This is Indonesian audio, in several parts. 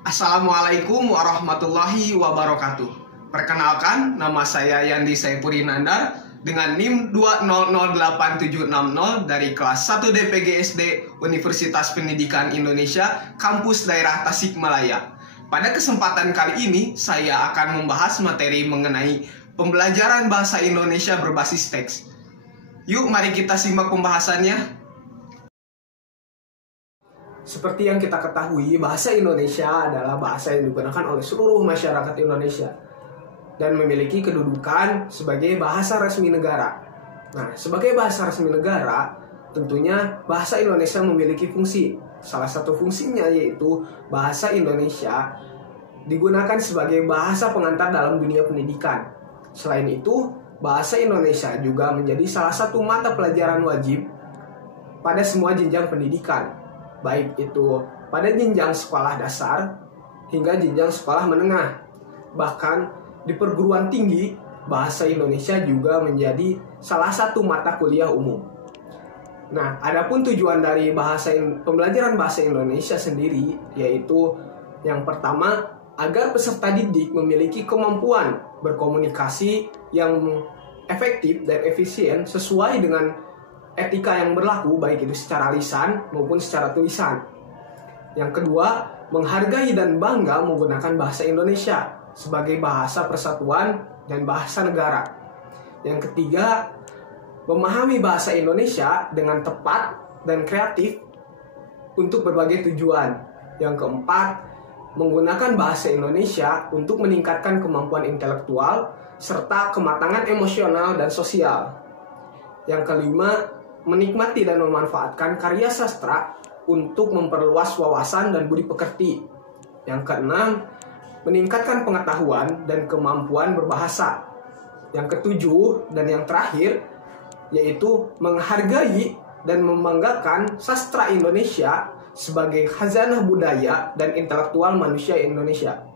Assalamualaikum warahmatullahi wabarakatuh. Perkenalkan, nama saya Yandi Saipuri Nandar dengan NIM 2008760 dari kelas 1 DPG SD Universitas Pendidikan Indonesia, kampus daerah Tasikmalaya. Pada kesempatan kali ini, saya akan membahas materi mengenai pembelajaran bahasa Indonesia berbasis teks. Yuk, mari kita simak pembahasannya. Seperti yang kita ketahui, bahasa Indonesia adalah bahasa yang digunakan oleh seluruh masyarakat Indonesia dan memiliki kedudukan sebagai bahasa resmi negara. Nah, sebagai bahasa resmi negara, tentunya bahasa Indonesia memiliki fungsi. Salah satu fungsinya yaitu bahasa Indonesia digunakan sebagai bahasa pengantar dalam dunia pendidikan. Selain itu, bahasa Indonesia juga menjadi salah satu mata pelajaran wajib pada semua jenjang pendidikan, baik itu pada jenjang sekolah dasar hingga jenjang sekolah menengah. Bahkan di perguruan tinggi, bahasa Indonesia juga menjadi salah satu mata kuliah umum. Nah, adapun tujuan dari pembelajaran bahasa Indonesia sendiri yaitu yang pertama, agar peserta didik memiliki kemampuan berkomunikasi yang efektif dan efisien sesuai dengan etika yang berlaku, baik itu secara lisan maupun secara tulisan. Yang kedua, menghargai dan bangga menggunakan bahasa Indonesia sebagai bahasa persatuan dan bahasa negara. Yang ketiga, memahami bahasa Indonesia dengan tepat dan kreatif untuk berbagai tujuan. Yang keempat, menggunakan bahasa Indonesia untuk meningkatkan kemampuan intelektual serta kematangan emosional dan sosial. Yang kelima, menikmati dan memanfaatkan karya sastra untuk memperluas wawasan dan budi pekerti. Yang keenam, meningkatkan pengetahuan dan kemampuan berbahasa. Yang ketujuh dan yang terakhir yaitu menghargai dan membanggakan sastra Indonesia sebagai khazanah budaya dan intelektual manusia Indonesia.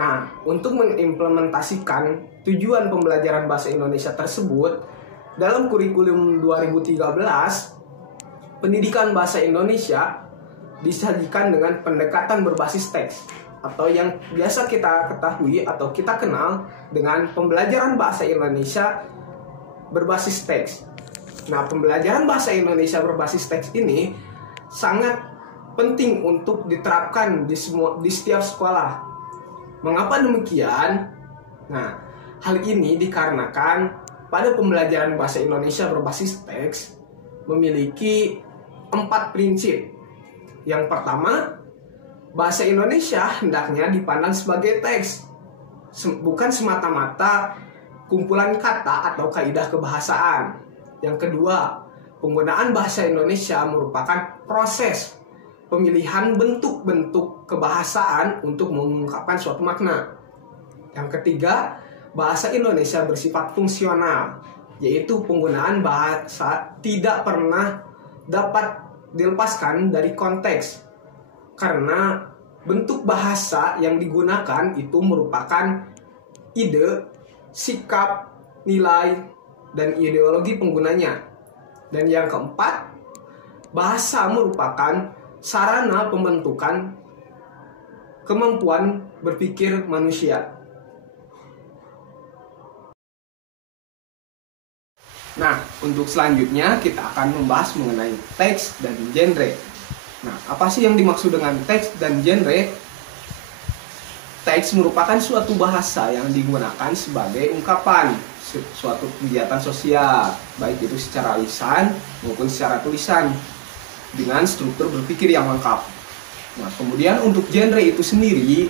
Nah, untuk mengimplementasikan tujuan pembelajaran bahasa Indonesia tersebut, dalam kurikulum 2013, pendidikan bahasa Indonesia disajikan dengan pendekatan berbasis teks atau yang biasa kita ketahui atau kita kenal dengan pembelajaran bahasa Indonesia berbasis teks. Nah, pembelajaran bahasa Indonesia berbasis teks ini sangat penting untuk diterapkan di setiap sekolah. Mengapa demikian? Nah, hal ini dikarenakan pada pembelajaran bahasa Indonesia berbasis teks memiliki 4 prinsip. Yang pertama, bahasa Indonesia hendaknya dipandang sebagai teks, bukan semata-mata kumpulan kata atau kaidah kebahasaan. Yang kedua, penggunaan bahasa Indonesia merupakan proses pemilihan bentuk-bentuk kebahasaan untuk mengungkapkan suatu makna. Yang ketiga, bahasa Indonesia bersifat fungsional, yaitu penggunaan bahasa tidak pernah dapat dilepaskan dari konteks, karena bentuk bahasa yang digunakan itu merupakan ide, sikap, nilai, dan ideologi penggunanya. Dan yang keempat, bahasa merupakan sarana pembentukan kemampuan berpikir manusia. Nah, untuk selanjutnya kita akan membahas mengenai teks dan genre. Nah, apa sih yang dimaksud dengan teks dan genre? Teks merupakan suatu bahasa yang digunakan sebagai ungkapan suatu kegiatan sosial, baik itu secara lisan maupun secara tulisan, dengan struktur berpikir yang lengkap. Nah, kemudian untuk genre itu sendiri,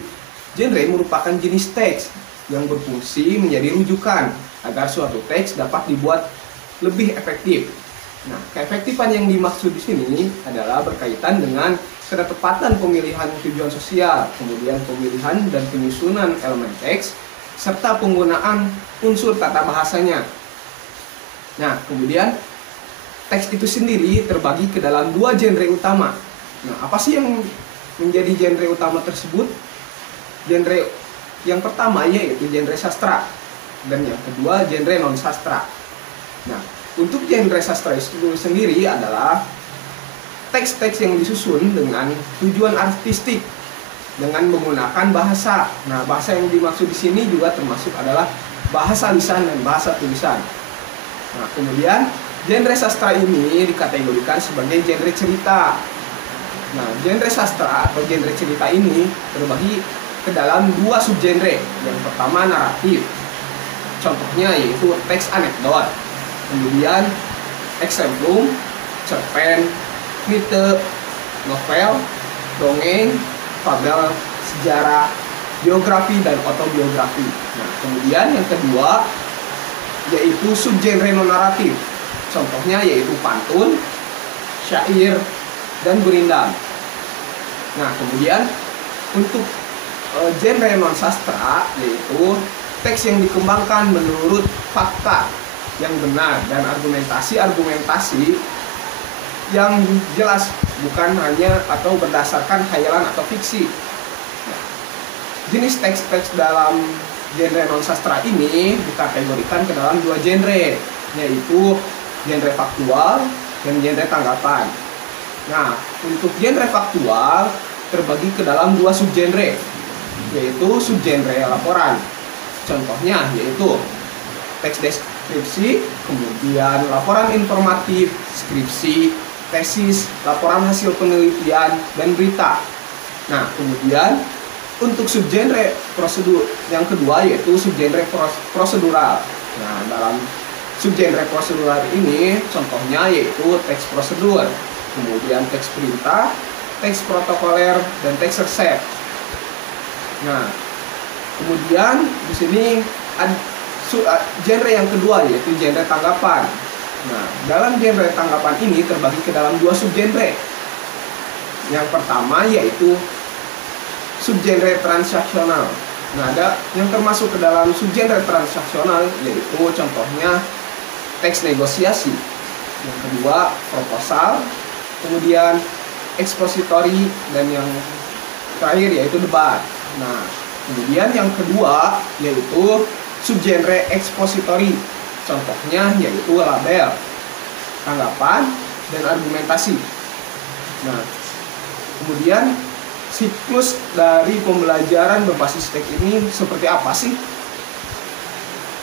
genre merupakan jenis teks yang berfungsi menjadi rujukan agar suatu teks dapat dibuat lebih efektif. Nah, keefektifan yang dimaksud di sini adalah berkaitan dengan ketepatan pemilihan tujuan sosial, kemudian pemilihan dan penyusunan elemen teks, serta penggunaan unsur tata bahasanya. Nah, kemudian teks itu sendiri terbagi ke dalam 2 genre utama. Nah, apa sih yang menjadi genre utama tersebut? Genre yang pertama yaitu genre sastra, dan yang kedua genre non sastra. Nah, untuk genre sastra itu sendiri adalah teks-teks yang disusun dengan tujuan artistik dengan menggunakan bahasa. Nah, bahasa yang dimaksud di sini juga termasuk adalah bahasa lisan dan bahasa tulisan. Nah, kemudian genre sastra ini dikategorikan sebagai genre cerita. Nah, genre sastra atau genre cerita ini terbagi ke dalam dua subgenre. Yang pertama naratif. Contohnya yaitu teks anekdot. Kemudian exemplum, cerpen, mite, novel, dongeng, fabel, sejarah, biografi, dan autobiografi. Nah, kemudian yang kedua yaitu subgenre non-naratif. Contohnya yaitu pantun, syair, dan gurindam. Nah, kemudian untuk genre non-sastra yaitu teks yang dikembangkan menurut fakta yang benar dan argumentasi yang jelas, bukan hanya atau berdasarkan khayalan atau fiksi. Nah, jenis teks-teks dalam genre non-sastra ini dikategorikan ke dalam dua genre, yaitu genre faktual dan genre tanggapan. Nah, untuk genre faktual terbagi ke dalam dua subgenre, yaitu subgenre laporan. Contohnya yaitu teks deskripsi, kemudian laporan informatif, skripsi, tesis, laporan hasil penelitian, dan berita. Nah, kemudian untuk subgenre prosedur yang kedua yaitu subgenre prosedural. Nah, dalam subgenre prosedural ini contohnya yaitu teks prosedur, kemudian teks perintah, teks protokoler, dan teks resep. Nah, kemudian di sini ada genre yang kedua yaitu genre tanggapan. Nah, dalam genre tanggapan ini terbagi ke dalam dua subgenre. Yang pertama yaitu subgenre transaksional. Nah, ada yang termasuk ke dalam subgenre transaksional yaitu contohnya teks negosiasi. Yang kedua proposal, kemudian ekspositori, dan yang terakhir yaitu debat. Nah, kemudian yang kedua yaitu subgenre ekspositori. Contohnya yaitu label, tanggapan, dan argumentasi. Nah, kemudian siklus dari pembelajaran berbasis teks ini seperti apa sih?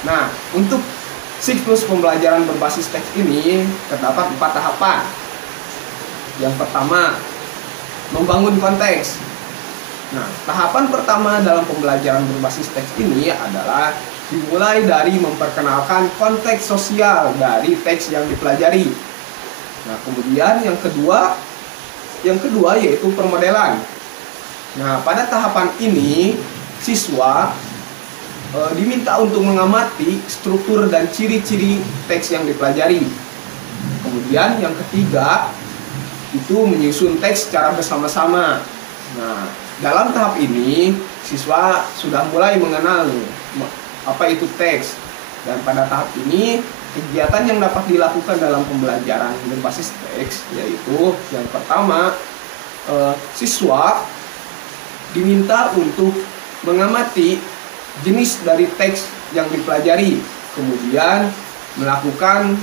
Nah, untuk siklus pembelajaran berbasis teks ini terdapat 4 tahapan. Yang pertama, membangun konteks. Nah, tahapan pertama dalam pembelajaran berbasis teks ini adalah dimulai dari memperkenalkan konteks sosial dari teks yang dipelajari. Nah, kemudian yang kedua yaitu permodelan. Nah, pada tahapan ini siswa diminta untuk mengamati struktur dan ciri-ciri teks yang dipelajari. Kemudian yang ketiga itu menyusun teks secara bersama-sama. Nah, dalam tahap ini siswa sudah mulai mengenal apa itu teks, dan pada tahap ini kegiatan yang dapat dilakukan dalam pembelajaran berbasis teks yaitu yang pertama, siswa diminta untuk mengamati jenis dari teks yang dipelajari, kemudian melakukan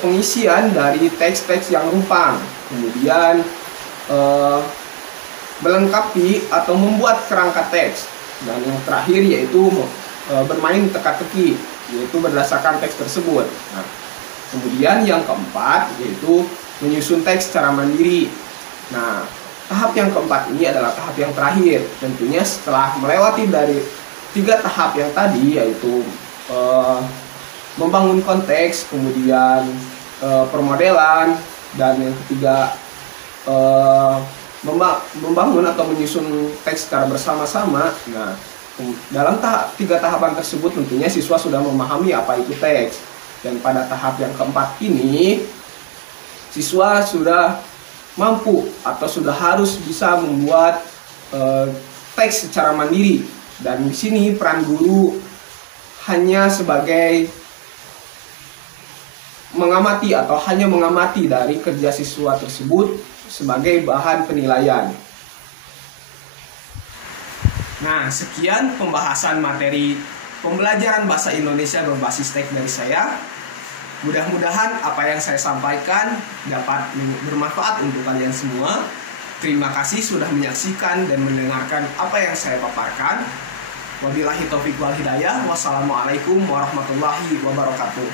pengisian dari teks-teks yang rumpang, kemudian melengkapi atau membuat kerangka teks, dan yang terakhir yaitu bermain teka-teki, yaitu berdasarkan teks tersebut. Nah, kemudian yang keempat yaitu menyusun teks secara mandiri. Nah, tahap yang keempat ini adalah tahap yang terakhir. Tentunya setelah melewati dari 3 tahap yang tadi, yaitu membangun konteks, kemudian permodelan, dan yang ketiga membangun atau menyusun teks secara bersama-sama. Nah, dalam 3 tahapan tersebut tentunya siswa sudah memahami apa itu teks, dan pada tahap yang keempat ini siswa sudah mampu atau sudah harus bisa membuat teks secara mandiri, dan di sini peran guru hanya sebagai mengamati atau hanya mengamati dari kerja siswa tersebut sebagai bahan penilaian. Nah, sekian pembahasan materi pembelajaran bahasa Indonesia berbasis teks dari saya. Mudah-mudahan apa yang saya sampaikan dapat bermanfaat untuk kalian semua. Terima kasih sudah menyaksikan dan mendengarkan apa yang saya paparkan. Wabillahi taufiq wal hidayah. Wassalamualaikum warahmatullahi wabarakatuh.